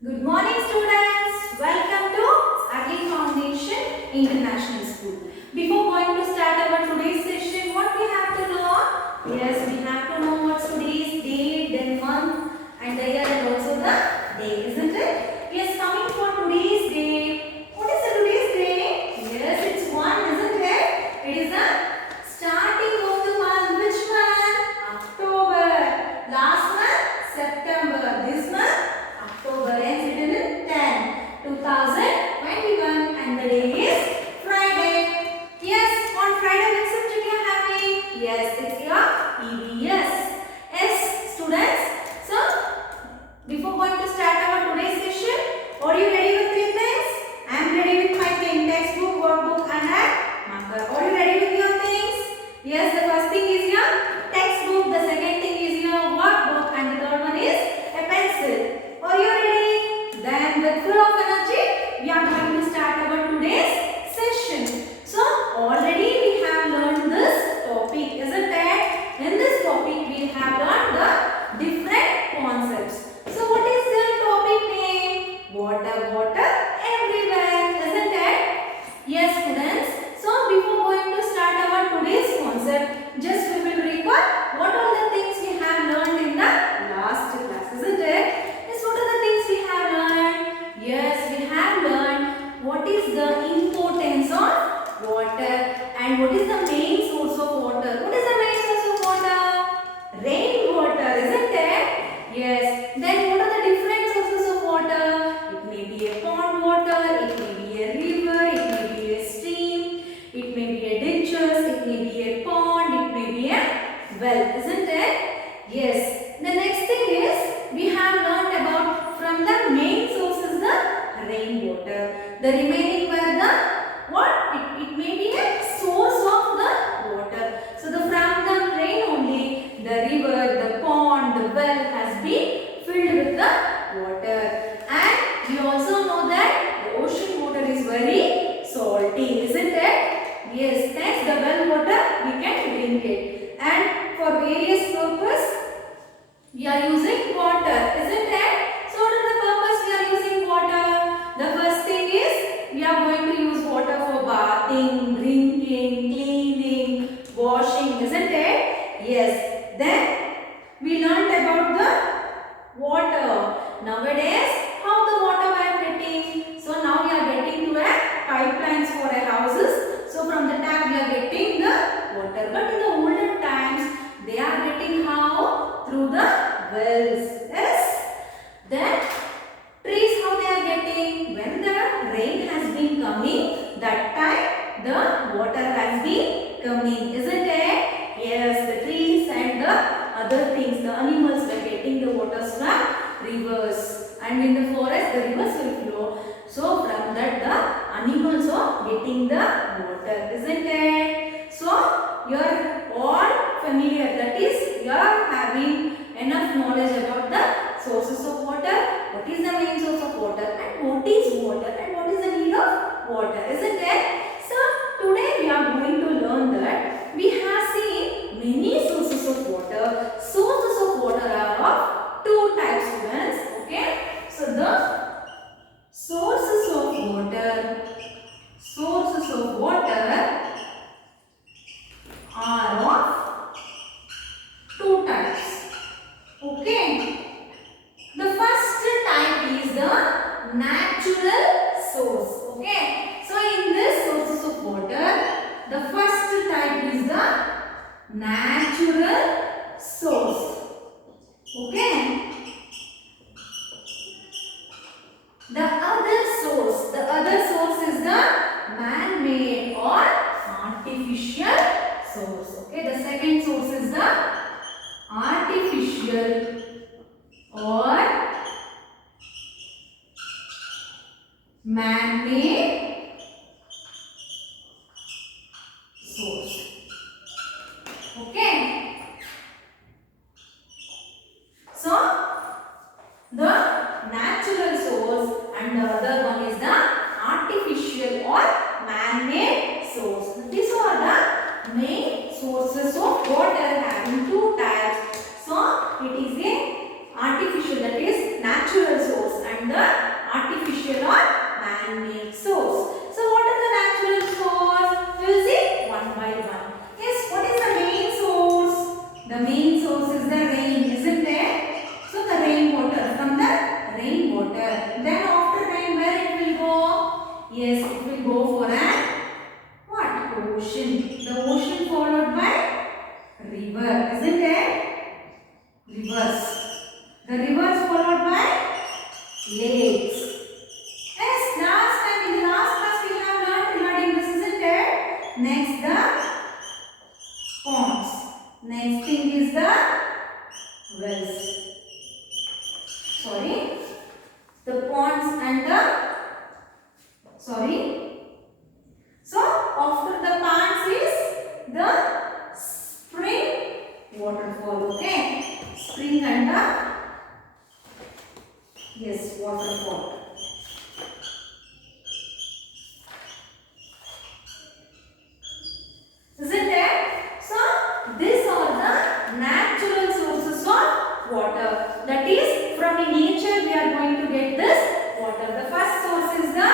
Good morning students. Welcome to Early Foundation International School. Before going to start our today's session, what we have to know? Yes, we have to know what's today's date, then month and the year and also the day, isn't it? Yes, coming for today's day. What is the today's day? Yes, it's one, isn't it? It is the starting of the month. Which month? October. Last month? September. This month? October ends written in 10, 2021 and the day is Friday. Yes, on Friday which subject you are having? Yes, it's your EVS. Yes, students. So, before going to start our today's session, are you ready with three things? I am ready with my pen, textbook, workbook and a marker. Are you ready with your things? Yes, the first thing is your textbook, the second thing is your workbook and the third one is a pencil. Are you ready? Then with full of energy, we are going to start our today's session. So already we have learned this topic, isn't it? In this topic we have learned the different concepts. So what is the topic name? Water, water everywhere, isn't it? Yes students. So before going to start our today's concept, just we will recall what all the things we have learned in the last class, isn't it? What are the things we have learned? Yes, we have learned what is the importance of water and what is the main source of water. What is the main source of water? Rainwater, isn't it? Yes. Then what are the different sources of water? It may be a pond water, it may be a river, it may be a stream, it may be a ditches, it may be a pond, it may be a well, isn't it? Yes. The next thing is we have learned about from the main source is the rainwater. The remaining were the what? It may be a source of the water. So the from the rain only the river, the pond, the well has been filled with the water. And we also know that the ocean water is very salty, isn't it? Yes, thanks the well water we can drink it. And for various purpose we are using water, isn't it? So what is the purpose we are using water? The first thing is we are going to use water for bathing, drinking, cleaning, washing, isn't it? Yes. Then we learned about the water. Nowadays, how the water we are getting? So now we are getting to a pipelines for a houses. So from the tap we are getting the water. But in the olden times, they are getting how? Through the wells. Yes. Then trees how they are getting? When the rain has been coming, that time the water has been coming, isn't it? Yes, the trees and the other things, the animals were getting the waters from rivers, and in the forest the rivers will flow. So from that the animals are getting the water, isn't it? So you are all familiar, that is you are having enough knowledge about the sources of water, what is the main source of water and what is water and what is the need of water, isn't it? So today we are going to learn that we have seen many sources of water. Sources of water are of two types, students. Okay. So the sources of water are of two types. Okay. The first type is the natural source. Okay. So in this sources of water, the first type is the natural source. Okay. The other source is the man-made or artificial source. Okay. The second source is the artificial or man-made source. Okay. So the natural source and the other one is the artificial or man-made source. These are the main sources of water having two types. So it is a artificial, that is natural source, and and the artificial or man-made source. So what are the natural source? We will see one by one. Yes, what is the main source? The main source is the rain, isn't it? So the rainwater, from the rainwater. Then after rain, where it will go? Yes, it will go for an what? Ocean. The ocean followed by river, isn't it? Rivers. The rivers followed by lakes. Yes, last time in the last class we have learned regarding this, isn't it? Next the ponds. Next thing is the wells. Sorry. The ponds and the So after the ponds is the spring waterfall. Okay. Spring and the waterfall. Isn't it? So these are the natural sources of water. That is, from the nature we are going to get this water. The first source is the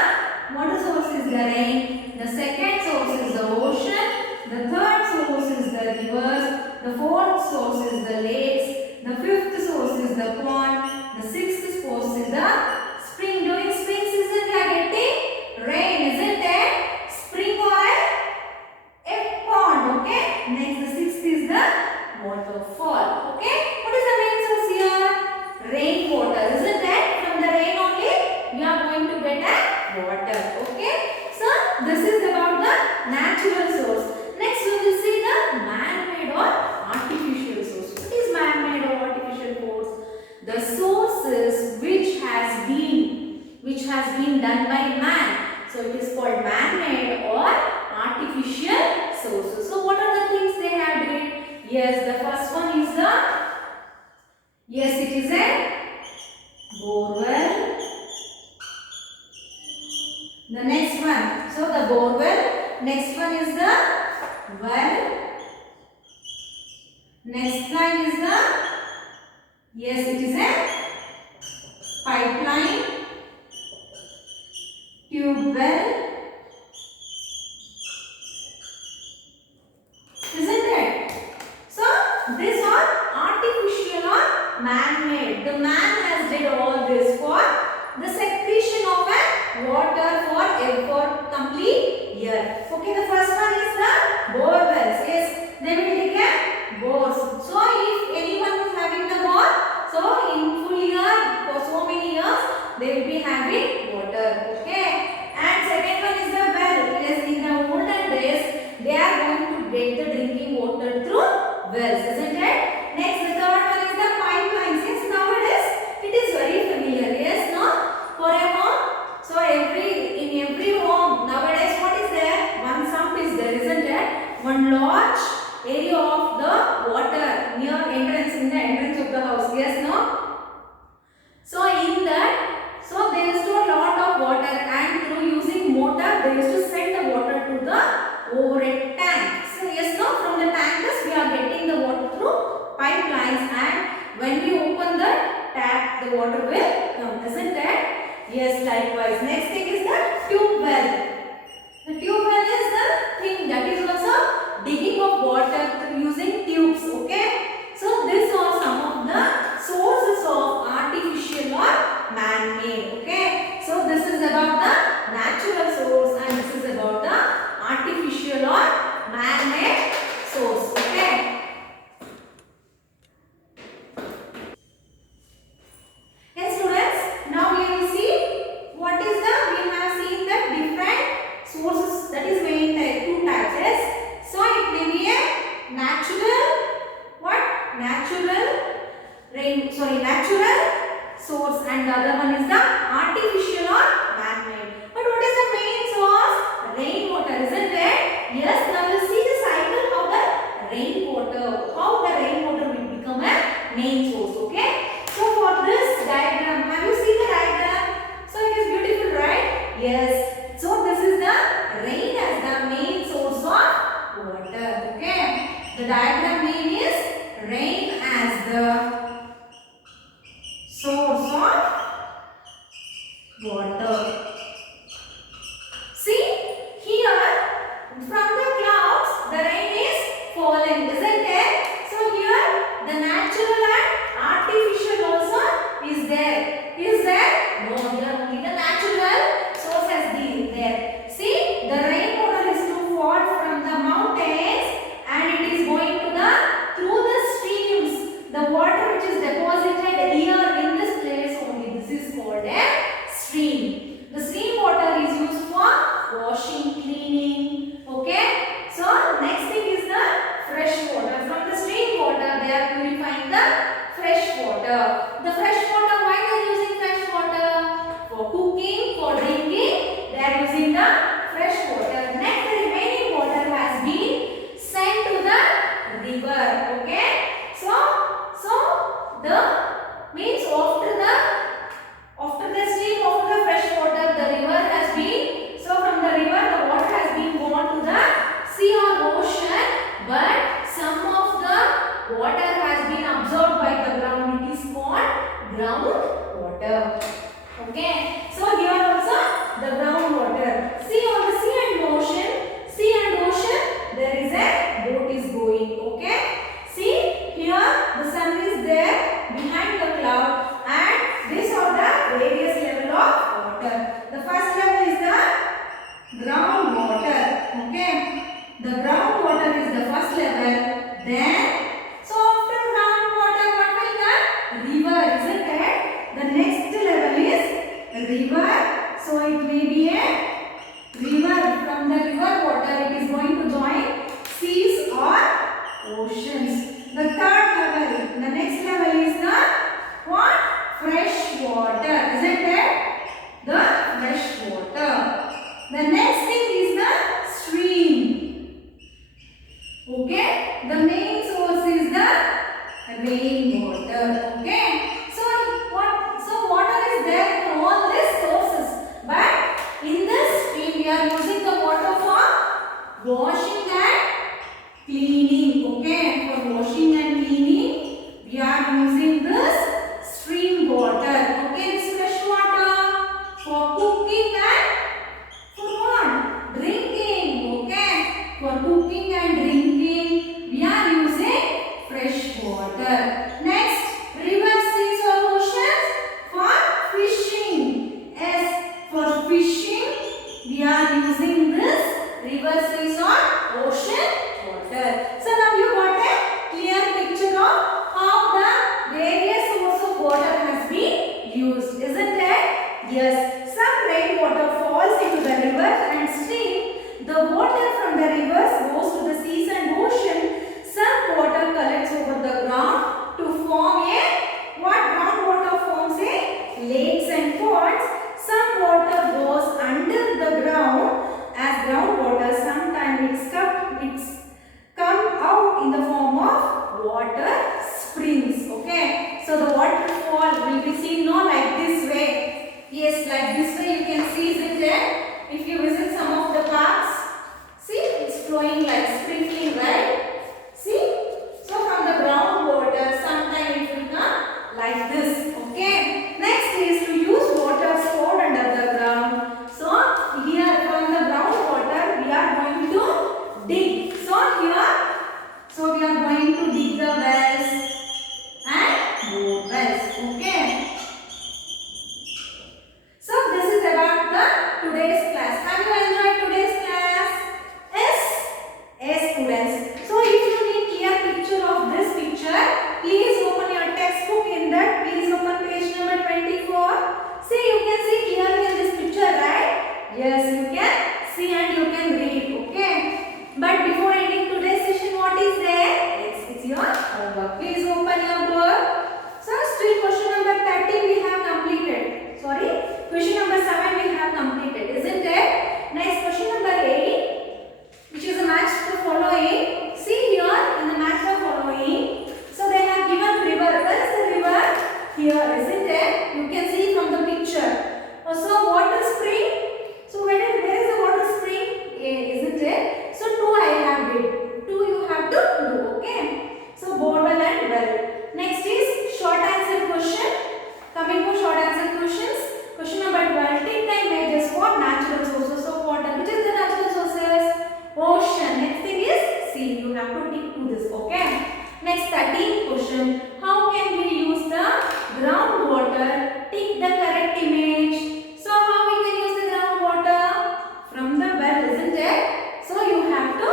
water source is the rain. The second source is the ocean. The third source is the rivers. The fourth source is the lakes. The fifth source is the pond. The sixth source is the spring. During spring season we are getting rain, isn't it? Spring or a pond, okay? Next the sixth is the waterfall, okay? What is the main source here? Rainwater, isn't it? From the rain only we are going to get a water, okay? So this is about the natural source. Next we will see the man-made or artificial source. What is man-made or artificial source? The sources which has been done by man. So it is called man-made or artificial sources. So what are the things they have did? Yes, the first one is it is a borewell. The next one, so the borewell. Next one is the well. Next line is it is a pipeline, tube well, isn't it? So these are artificial or man-made. The man has did all this for the secretion of a water for complete year. Okay, the first one is the bore wells. Yes, they will dig a bores. So if anyone is having the bore, so in full year for so many years they will be having water. Okay, and second one is the well. Yes, in the olden days they are going to get the drinking water through wells, isn't it? Next, the third one is the pipelines. Yes, nowadays it is very familiar. Yes, no, for a home. So in every home nowadays, what is there? One sump is there, isn't it? One large area of the water near entrance, in the entrance of the house. Yes, no? So in that, so they used to a lot of water, and through using motor they used to send the water to the over a tank. So yes, no, from the tankers we are getting the water through pipelines, and when we open the tap the water will come, isn't it? Yes, likewise. Next thing is the tube well. The tube well is the thing that is also digging of water through using tubes. Okay. So these are some of the sources of artificial or man-made. Okay. So this is about the natural source, and this is about the artificial or man-made source. Okay. Yes, students. Now we will see what is the. We have seen the different sources. That is main type, two types. Yes. So it may be a natural. What? Natural source, and the other one is the artificial or man-made. But what is the main source? Rainwater, isn't it? Yes, now we'll see the cycle of the rainwater. How the rainwater will become a main source. Okay. So for this diagram, have you seen the diagram? So it is beautiful, right? Yes. So this is the rain as the main source of water. Okay. The diagram name is rain as the source of water. See, here from the clouds the rain is falling, isn't it? So here the natural and artificial also is there. Is there? No, here only the natural source has been there. See, the rainwater is to fall from the mountains and it is going to the through the streams. The water which is deposited here in this place only. This is called a stream. The stream water is used for washing, cleaning. Okay. So next thing is the fresh water. From the stream water they are purifying the fresh water. The fresh water, why they are using fresh water? For cooking, for drinking, they are using the fresh water. Next, the remaining water has been sent to the river. Okay. So the means after the stream, after the fresh water, the river has been. So from the river, the water has been gone to the sea or ocean, but some of the water has been absorbed by the ground. It is called groundwater. Okay. So here also the groundwater. See, on the sea and ocean, there is a boat is going. Okay. See, here the sun is there behind the cloud, and these are the various level of water. The first level is the groundwater. Okay. The groundwater is the first level. Then, so after groundwater, what will come? River, isn't it? The next level is river. So it may be a river. From the river water, it is going to join seas or oceans. The third level, the next level is the what? Fresh water, isn't it? The fresh water. The next thing is the stream. Okay, the main source is the rainwater. Okay, so water is there in all these sources, but in this stream we are using the water for washing and cleaning. Okay, for washing and cleaning we are using this stream water. Okay, this fresh water for cooking and for what? Drinking. Okay, for cooking and drinking we are using fresh water. Next, rivers, seas or oceans for fishing. Yes, for fishing we are using this river, seas or ocean water. So now you got a clear picture of how the various sources of water has been used, isn't it? Yes, some rainwater falls into the rivers and stream. The water from the rivers goes to the seas and ocean. Some water collects over the ground to form a what? Groundwater forms a lakes and ponds. Some water goes under the ground as groundwater. Sometimes it's come out in the form of water springs. Okay, so the waterfall will be seen not like this way. Yes, like this way you can see, isn't it? If you visit some of the parks, see, it's flowing like sprinkling, right? See, so from the groundwater sometimes it will come like this. Okay, next is to use water stored under the ground. So here from the groundwater we are going to dig. So we are going to dig the wells and bore wells. Okay. So this is about the today's class. Have you enjoyed today's class? Yes. Yes, students. So if you need clear picture of this picture, please open your textbook. In that, please open page number 24. See, you can see clearly in this picture, right? Yes, you can see and you can read. Okay. But before ending today's session, what is there? It's your homework. Please open your book. So still question number 13 we have completed. Sorry, question number 7 we have completed, isn't it? Next question number 8, which is a match the following. See here in the match the following. So they have given river. Where is the river? Here, isn't it? You can see from the picture. Also water spring. So where is the water spring? Isn't it? So 2 I have did. 2 you have to do. Okay. So borewell and well. Next is short answer question. Coming to short answer questions. Question number 12. question. How can we use the groundwater? Tick the correct image. So how we can use the groundwater? From the well, isn't it? So you have to,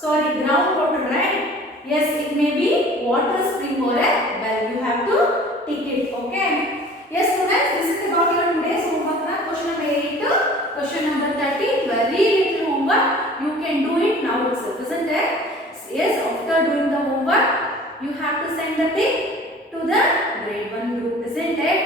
groundwater, right? Yes, it may be water spring or a well. You have to tick it, okay? Yes, students, this is about your today's homework. Question number 8, question number 13. Very little homework. You can do it now itself, isn't it? Yes, after doing the homework, you have to send the thing to the grade 1 group, isn't it?